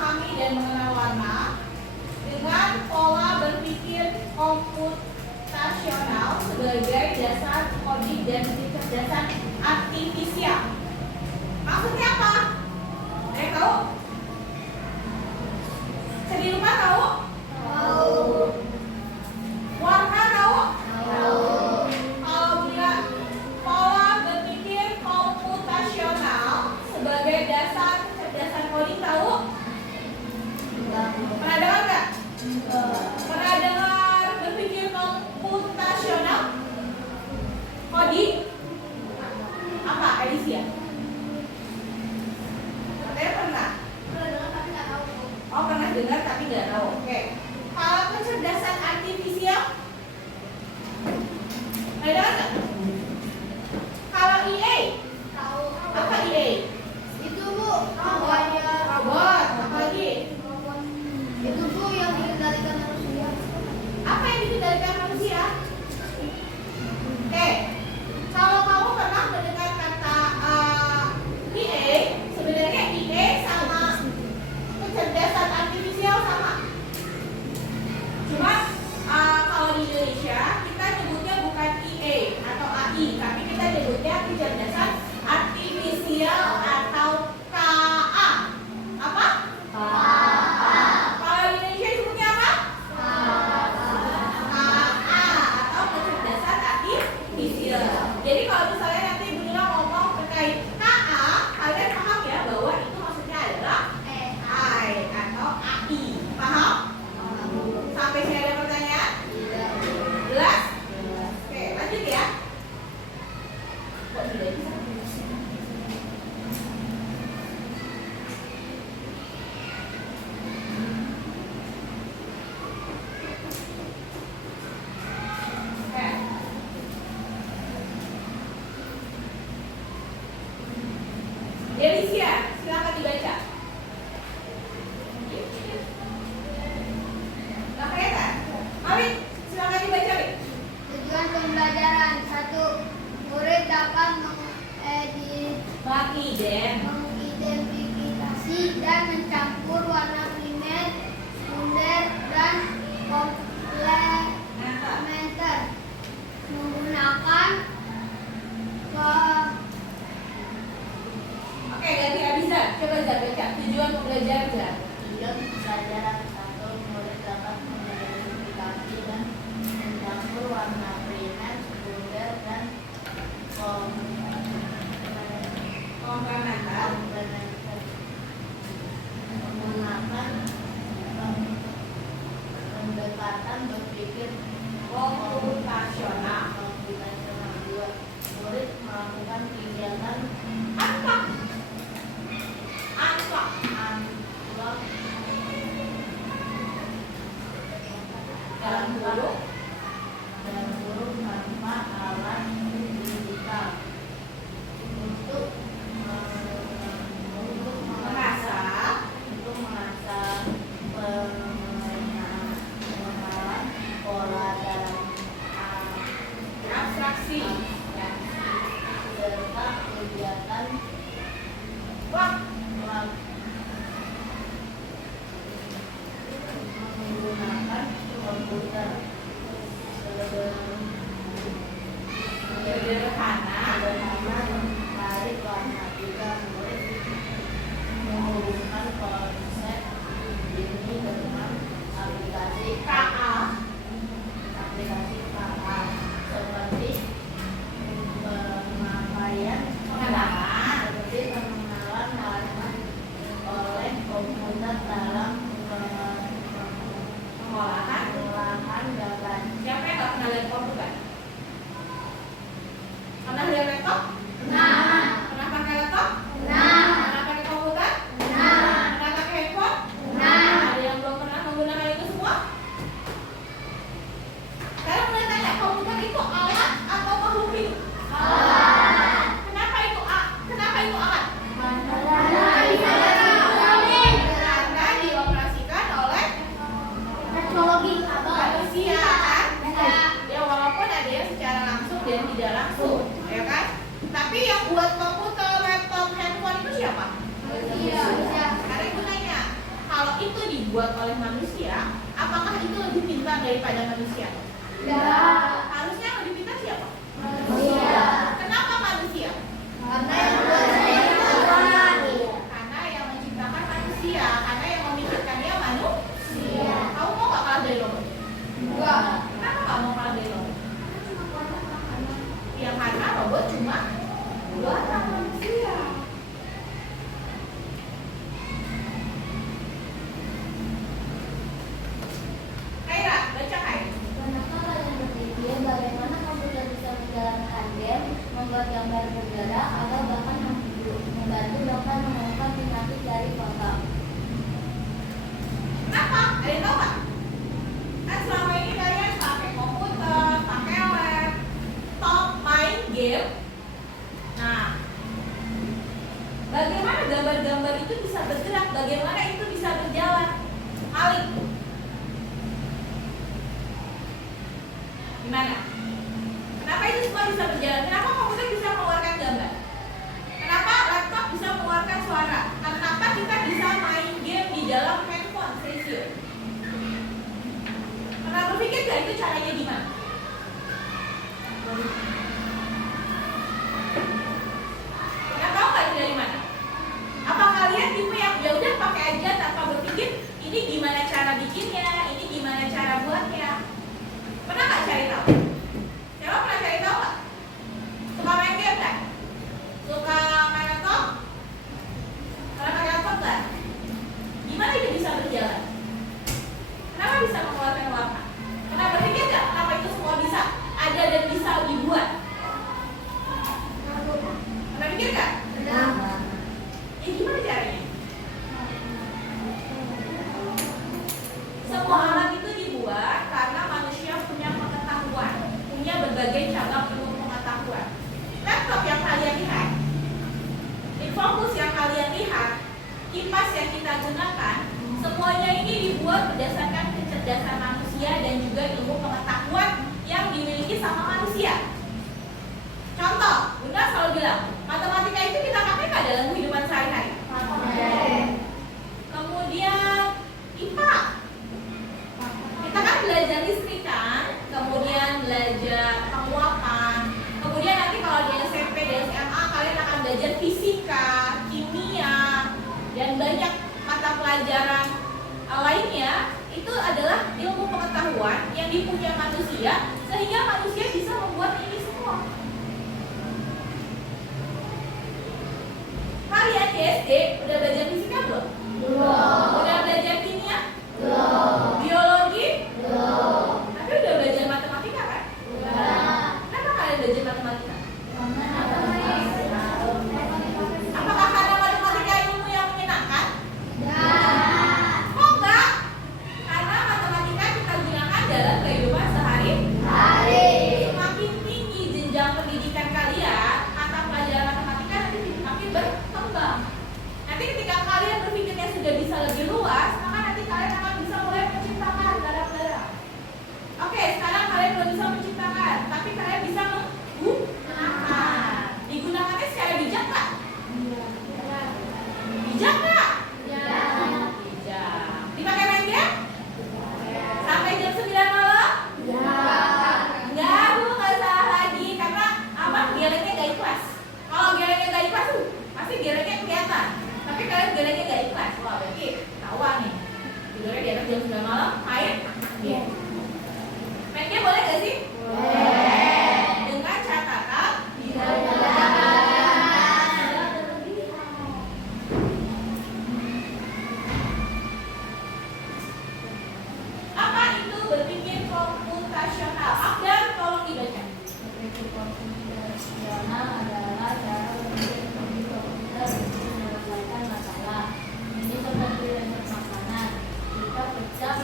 memahami dan mengenal warna dengan pola berpikir komputasional sebagai dasar kodik dan kecerdasan artifisial. Maksudnya apa? Tahu? Seni rupa tahu? Tahu. Warna tahu? Tahu. Kalau bila pola berpikir komputasional sebagai dasar kecerdasan coding tahu? Pernah dengar nggak? Pernah dengar berpikir komputasional? Coding? Apa? Edisia? Katanya pernah. Oh, pernah dengar tapi nggak tahu. Oke. Kalau kecerdasan artifisial? Pernah dengar nggak? Kalau EA? Tahu. Apa EA? Itu Bu, robot. Robot. Apa lagi? Itu Bu yang dikendalikan manusia. Apa yang dikendalikan manusia? Oke. Kalau kamu pernah mendengar kata EA, sebenarnya EA sama kecerdasan artifisial sama. Cuma kalau di Indonesia kita nyebutnya bukan EA atau AI, tapi kita nyebutnya kecerdasan artifisial atau KA. Apa? KA. Kalau di Indonesia disebutnya apa? KA atau kecerdasan artifisial. Jadi kalau misalnya nanti Bu Nila ngomong terkait KA, kalian paham ya bahwa itu maksudnya adalah AI atau AI. Paham? Sampai sini ada pertanyaan? Jelas? Oke, lanjut ya. Kok tidak bisa? Oke. Delisia, silakan dibaca. Nggak kelihatan? Mawin, silakan dibaca, Win. Tujuan pembelajaran 1. Murid dapat mengidentifikasi dan mencampur warna primer, sekunder, dan komplementer menggunakan Oke, ganti Abiza. Coba Zah baca. Tujuan pembelajaran Zah. Tujuan pembelajaran 1. Murid dapat mengidentifikasi dan mencampur warna primer, sekunder, dan Komplementer. menggunakan pendekatan berpikir Komputasional. 2. Murid melakukan kegiatan Apa? Dalam kurung tanpa alat digital untuk merasa pengenalan pola dalam abstraksi. serta kegiatan menggunakan komputer dibuat oleh manusia, apakah itu lebih pintar daripada manusia? Tidak. Harusnya yang lebih pintar siapa? Manusia. Kenapa manusia? Karena yang menciptakan. Karena yang menciptakan manusia, karena yang memikirkannya manusia. Iya. Kamu mau gak kalah dari robot? Enggak. Kenapa gak mau kalah dari robot? Ya karena robot cuma buatan manusia. Kaira, baca Kaira. Kenapa kalian berpikir bagaimana komputer bisa menjalankan game, membuat gambar bergerak, atau bahkan membantu dokter menemukan penyakit dari foto? Kenapa? Ada yang tahu nggak? Kan selama ini kalian pakai komputer, pakai laptop, main game. Nah, bagaimana gambar-gambar itu bisa bergerak? Bagaimana itu bisa berjalan? Malik, gimana? Kenapa itu semua bisa berjalan? Kenapa komputer bisa mengeluarkan gambar? Kenapa laptop bisa mengeluarkan suara? Kenapa kita bisa main game di dalam handphone, Cecil? Pernah berpikir gak itu caranya gimana? Pernah tahu gak itu dari mana? Apa kalian tipe yang ya udah pakai aja tanpa berpikir ini gimana cara bikinnya, ini gimana cara buatnya? Pernah nggak cari tahu? Siapa pernah cari tahu nggak? Suka main game kan? Suka main laptop? Pernah pakai laptop nggak? Gimana itu bisa berjalan? Kenapa bisa mengeluarkan warna? Pernah berpikir nggak kenapa itu semua bisa ada dan bisa dibuat? Pernah pikir nggak? Ya gimana caranya? Semua alat itu dibuat karena manusia punya pengetahuan, punya berbagai cabang ilmu pengetahuan. Laptop yang kalian lihat, infocus yang kalian lihat, kipas yang kita gunakan, semuanya ini dibuat berdasarkan kecerdasan manusia dan juga ilmu pengetahuan yang dimiliki sama manusia. Contoh, Bunda selalu bilang, matematika itu kita pakai nggak dalam kehidupan sehari-hari? Kemudian IPA, kita kan belajar listrik kan, kemudian belajar penguapan, kemudian nanti kalau di SMP dan SMA kalian akan belajar fisika, kimia, dan banyak mata pelajaran lainnya. Itu adalah ilmu pengetahuan yang dipunya manusia sehingga manusia bisa membuat ini semua. Kalian di SD udah belajar fisika belum? Belum. Udah belajar kimia? Belum. Biologi? Belum. Tapi udah belajar matematika kan? Udah. Kenapa kalian belajar matematika? Karena Apakah karena matematika ilmu yang menyenangkan? Enggak. Kok enggak? Karena matematika kita gunakan dalam kehidupan sehari-hari. Semakin tinggi jenjang pendidikan kalian, mata pelajaran matematika nanti semakin berkembang. Nanti ketika kalian berpikirnya sudah bisa lebih luas, maka nanti kalian akan bisa mulai menciptakan barang-barang. Oke, sekarang kalian belum bisa menciptakan, tapi kalian bisa menggunakan. Digunakannya secara bijak nggak? Bijak nggak? Bijak. Dipakai main game? Sampai jam 9 malam? Enggak, Bu, nggak salah lagi. Karena apa? Gelengnya nggak ikhlas. Kalau gelengnya nggak ikhlas, pasti gelengnya kelihatan. Tapi kalian gelengnya nggak ikhlas. Wah, berarti tawa nih. Tidurnya di atas jam 9 malam, main game. Main game boleh nggak sih? Dengan catatan tidak berlebihan. Apa itu berpikir komputasional? Abdar, tolong dibaca. Berpikir komputasional adalah cara berpikir komputer untuk menyelesaikan masalah. Ini seperti resep makanan. Kita pecah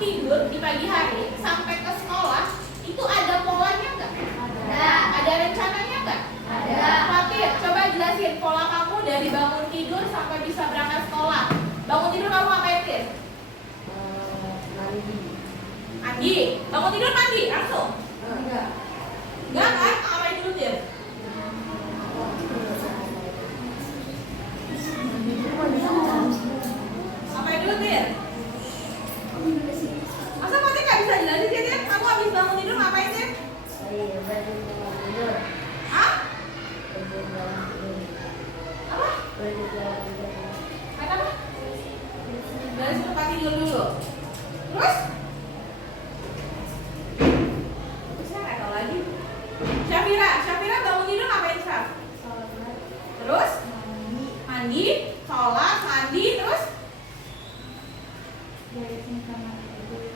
tidur di pagi hari sampai ke sekolah itu ada polanya nggak? Ada rencananya nggak? Fatir, coba jelasin pola kamu dari bangun tidur sampai bisa berangkat sekolah. Bangun tidur kamu ngapain, Tir? Mandi. Bangun tidur mandi langsung? Enggak kan? Ngapain dulu, Tir? Ngapain dulu, Tir? Masa Fatir nggak bisa jelasin sih, Tir? Kamu habis bangun tidur ngapain, Tir? Hah? Apa? Main apa? Dari tempat tidur dulu. Terus? Saya nggak tahu lagi. Syafira bangun tidur ngapain, Syaf? Terus? Mandi, sholat, mandi, terus?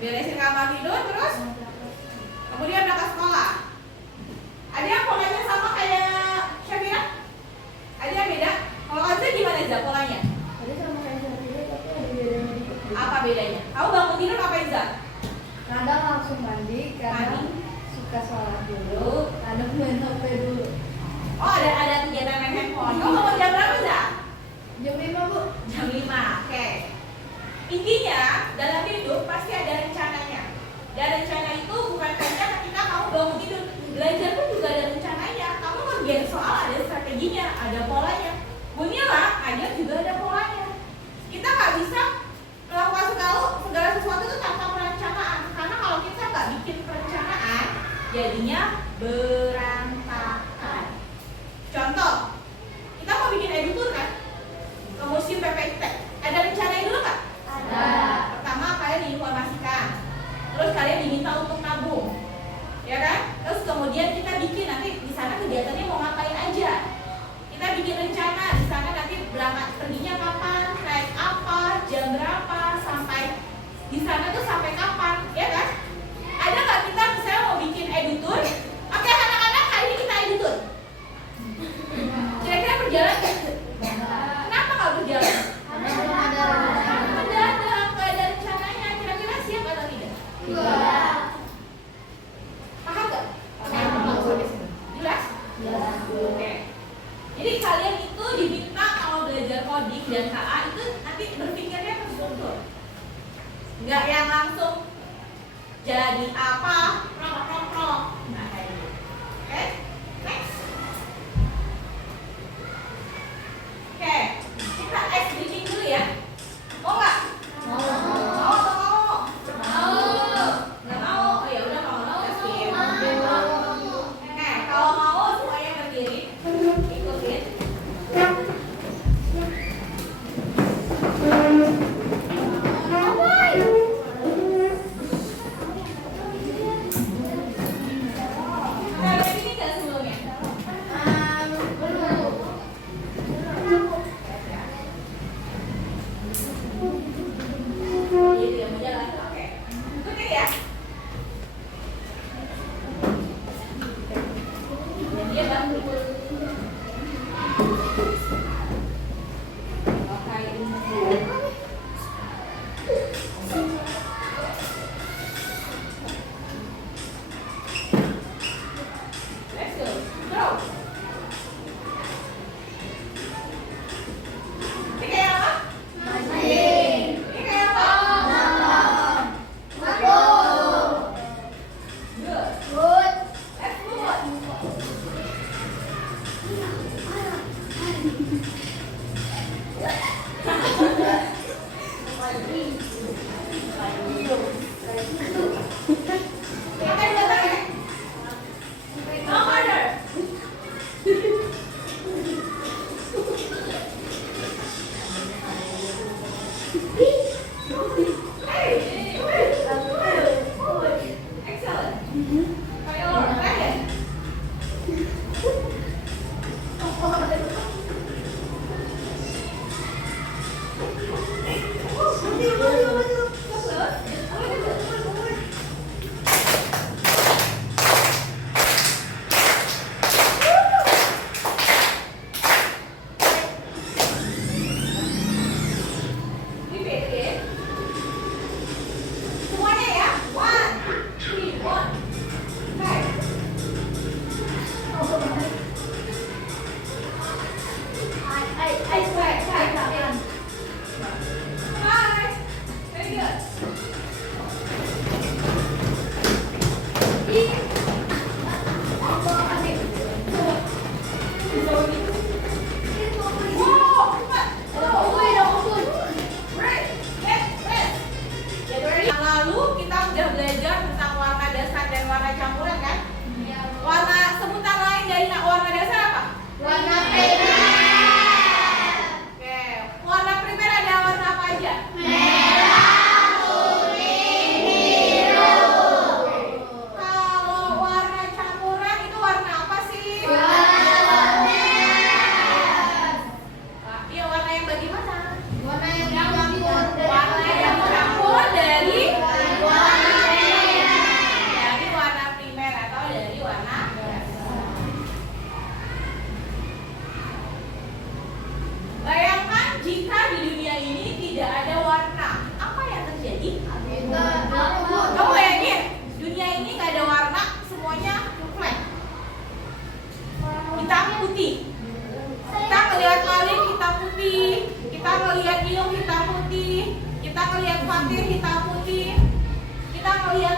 Beresin kamar tidur, terus? Kemudian berangkat sekolah. Ada yang polanya sama kayak Syafira? Ada yang beda? Kalau Azza gimana Azza polanya? Apa bedanya? Kamu bangun tidur ngapain, Zah? Kadang langsung mandi, kadang suka sholat dulu, kadang main HP dulu. Oh, ada kegiatan main handphone. Kamu bangun jam berapa, Zah? Jam 5, Bu. Jam 5. Oke. Intinya dalam hidup pasti ada rencananya. Dan rencana itu bukan hanya ketika kamu bangun tidur. Belajar pun juga ada rencananya. Kamu ngerjain soal ada strateginya, ada polanya. Bunyilah, ajar juga ada polanya. Kita nggak bisa melakukan segala sesuatu itu tanpa perencanaan. Karena kalau kita nggak bikin perencanaan, jadinya berantakan. Contoh, kita mau bikin editur kan? Ke museum PPIT. Ada rencananya dulu nggak? Ada. Pertama kalian diinformasikan, terus kalian diminta untuk nabung, ya kan? Terus kemudian kita bikin nanti di sana kegiatannya mau ngapain aja. Kita bikin rencana di sana nanti berangkat perginya kapan, naik apa, jam berapa, sampai di sana tuh sampai kapan, ya kan? Ada nggak kita misalnya mau bikin editur? Oke anak-anak, hari ini kita editur. Kira-kira berjalan nggak? Kenapa nggak berjalan? Nggak ada rencananya. Kira-kira siap atau tidak? Paham nggak? Jelas? Oke. Jadi kalian itu diminta kalau belajar coding dan KA itu nanti berpikirnya terstruktur. Nggak yang langsung jadi apa, prok. Nah kayak gitu. Oke, next. Oke, kita ice breaking dulu ya. Mau nggak? Mau atau mau? Nggak mau? Oh ya udah kalau mau skip. Oke, kalau mau semuanya berdiri, ikutin.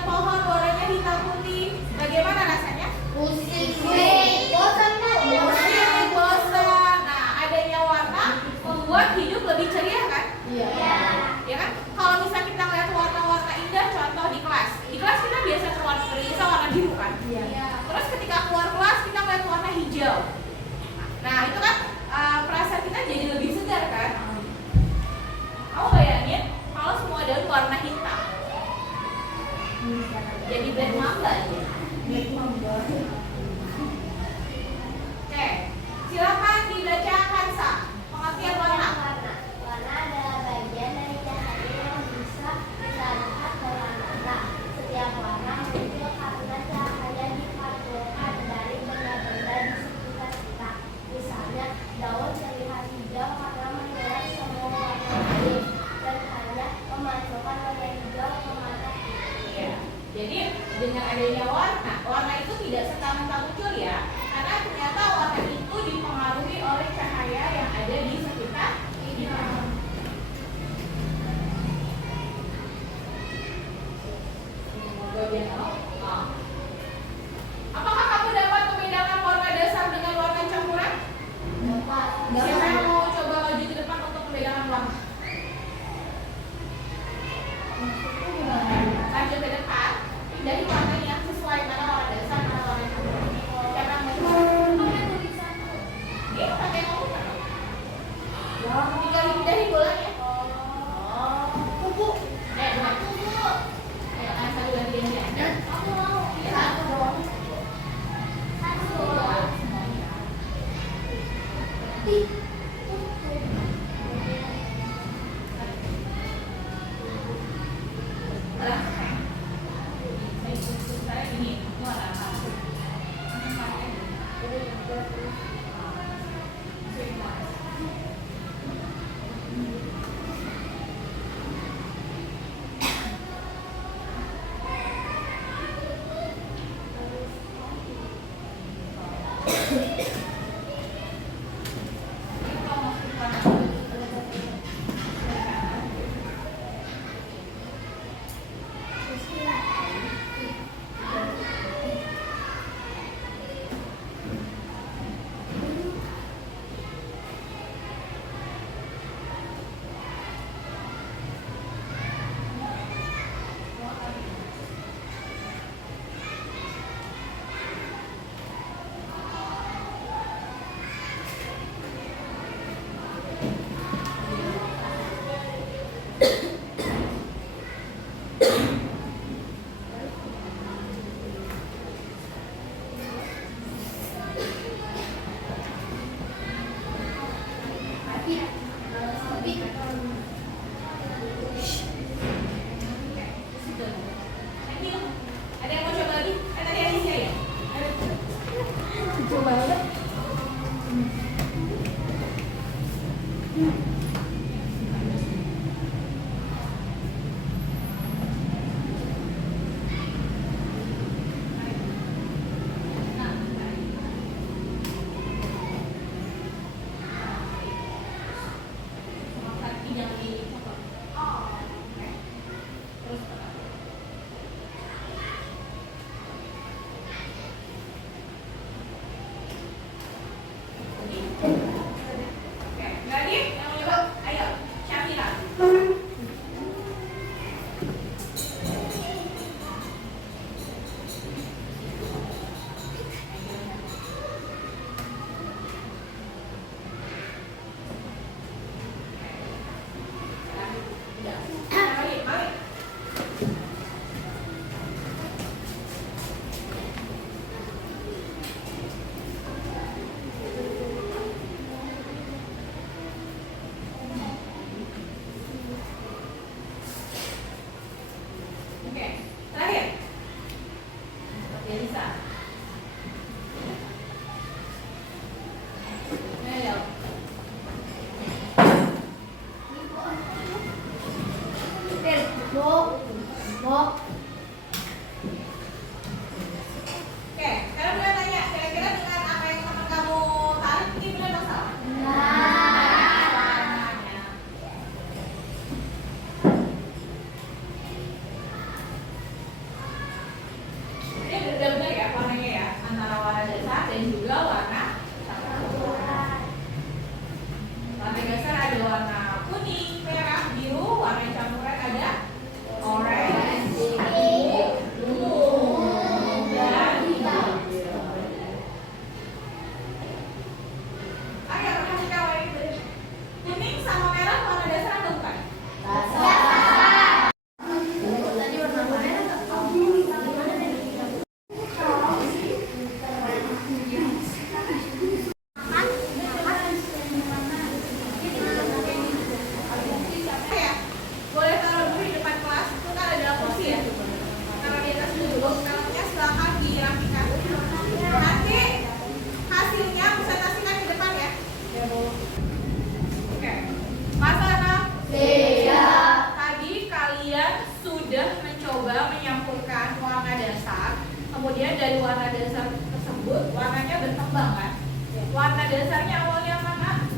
pohon warnanya hitam putih. Bagaimana rasanya? Pusing. Bosan, bosan. Nah, adanya warna membuat hidup lebih ceria kan? Iya. Ya kan? Kalau misalnya kita lihat warna-warna indah, contoh di kelas kita biasa keluar warna biru kan? Iya. Terus ketika keluar kelas kita lihat warna hijau. Nah, itu kan perasaan kita jadi lebih segar kan? Kamu bayangin kalau semua daun warna hitam, jadi black mamba aja. Black mamba. Oke, silakan dibaca Hansa. Pengertian warna. Warna adalah bagian dari cahaya yang bisa kita lihat dengan mata. Setiap warna muncul karena cahaya dipantulkan dari benda-benda di sekitar kita. Misalnya, daun terlihat hijau karena menyerap semua warna lain dan hanya memasukkan warna hijau ke mata. Iya. Jadi dengan adanya warna itu tidak serta-merta muncul ya, karena ternyata warna itu dipengaruhi oleh cahaya yang ada di sekitar kita. Bagian nol. Apakah kamu dapat membedakan warna dasar dengan warna campuran? Dapat. Siapa yang mau coba maju ke depan untuk membedakan warna? Maksudnya gimana? Maju ke depan, dari warna yang sesuai mana warna dasar, mana warna campuran. Siapa yang mau coba? Ini pakai komputer. Tinggal pindahin bolanya. Kupu. Bukan. Ayo, satu gantian ya. Aku mau. Ya, satu doang. Satu. Dua, semuanya. Sekarang gini, warna apa? Thank you. Ada yang mau coba lagi? Tadi Alicia ya? Lucu banget. menyampurkan warna dasar, kemudian dari warna dasar tersebut warnanya berkembang kan? Warna dasarnya awalnya mana?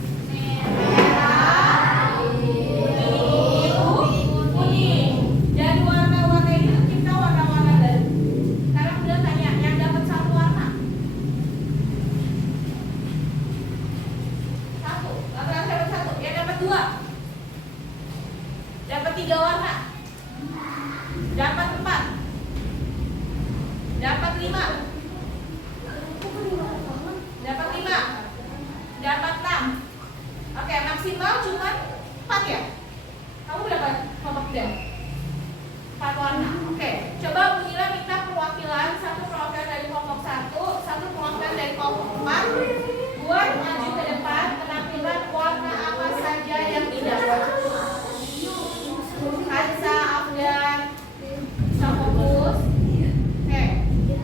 Merah, biru, kuning. Dari warna-warna itu kita warna-warna baru. Sekarang udah tanya, yang dapat satu warna? Satu. Lalu dapat satu. Yang dapat dua? Dapat 3 warna? Dapat 4? Dapat 5? Dapat 5? Dapat 6? Oke, maksimal cuma 4 ya? Kamu dapat kelompok dan 4 warna. Oke, coba Bu Ila minta perwakilan, satu perwakilan dari kelompok 1, satu perwakilan dari kelompok 4 buat maju ke depan penampilan warna apa saja yang didapat. Kansa, Afgan, bisa fokus. Oke,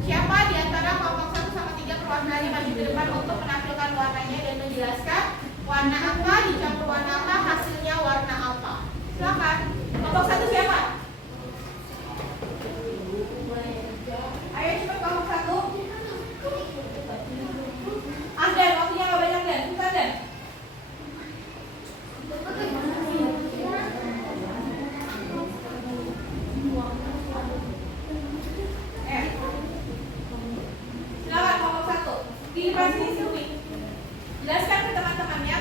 siapa di antara kelompok 1 sama 3 perwakilannya maju ke depan untuk menampilkan warnanya dan menjelaskan warna apa dicampur warna apa, hasilnya warna apa? Silakan. Kelompok 1 siapa? Ayo cepat kelompok 1. Afgan, waktunya nggak banyak Dan. Bukan Dan. Silakan kelompok 1. Di depan sini Silvi. Jelaskan ke teman-temannya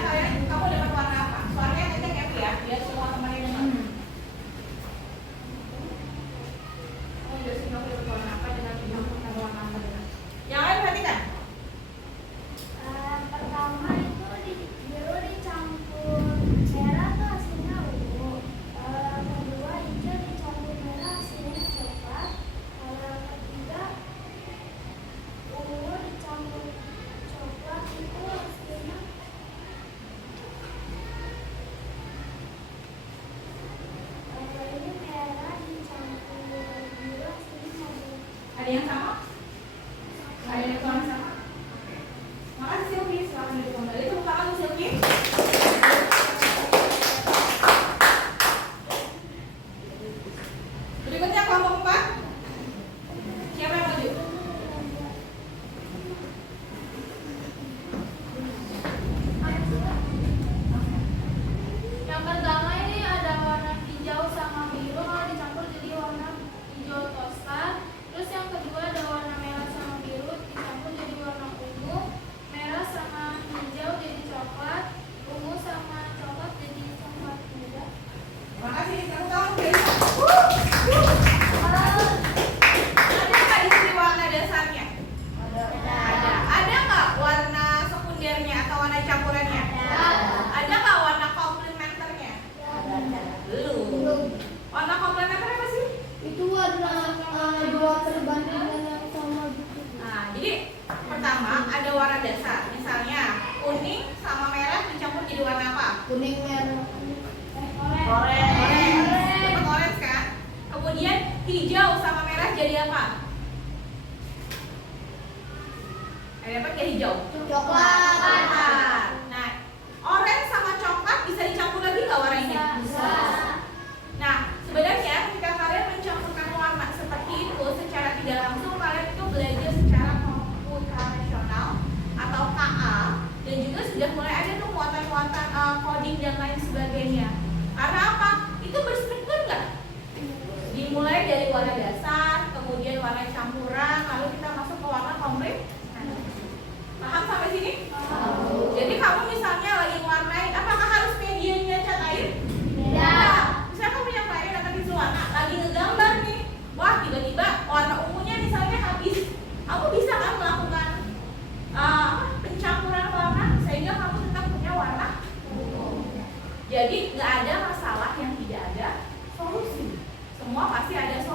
kamu dapat warna apa. Soalnya ngecek ya, biar semua temannya dengar. Oh, jelasin kamu dapat warna apa dengan dicampurkan warna apa dengan. Yang lain perhatikan. Pertama itu biru dicampur merah tuh hasilnya ungu. Kedua hijau dicampur merah hasilnya coklat. Ketiga ungu dicampur coklat itu hasilnya ini merah dicampur biru hasilnya ungu. Ada yang sama? Ada yang kurang sama? Makasih Silvi, silakan duduk kembali. Tepuk tangan untuk Silvi. Berikutnya kelompok 4. Siapa yang maju? Yang pertama ini ada warna hijau sama biru, kalau dicampur jadi warna hijau toska. Terus yang kedua ada warna merah sama biru dicampur jadi warna ungu. Merah sama hijau jadi coklat. Ungu sama coklat jadi coklat muda. Terima kasih. Tepuk tangan untuk Desa. Ada nggak di sini warna dasarnya? Ada. Ada nggak warna sekundernya atau warna campurannya? Ada nggak warna komplementernya? Belum. Warna komplementer apa sih? Itu warna dua perbandingan yang sama gitu. Nah, jadi pertama ada warna dasar. Misalnya kuning sama merah dicampur jadi warna apa? Kuning merah. Orange. Dapat orange kan? Kemudian hijau sama merah jadi apa? Dapat ya hijau? Coklat. Nah, orange sama coklat bisa dicampur lagi nggak warnanya? Bisa. Nah, sebenarnya ketika kalian mencampurkan warna seperti itu secara tidak langsung, kalian itu belajar secara komputasional atau KA, dan juga sudah mulai ada tuh muatan-muatan coding dan lain sebagainya. Karena apa? Itu berstruktur nggak? Dimulai dari warna dasar, kemudian warna campuran, lalu kita masuk ke warna komplit. Paham sampai sini? Jadi kamu misalnya lagi warnain, apakah harus medianya cat air? Tidak. Misalnya kamu punya klien atau visual warna, lagi ngegambar nih, wah tiba-tiba warna ungunya misalnya habis, kamu bisa kan melakukan pencampuran warna sehingga kamu tetap punya warna ungu. Jadi nggak ada masalah yang tidak ada solusi, semua pasti ada solusi.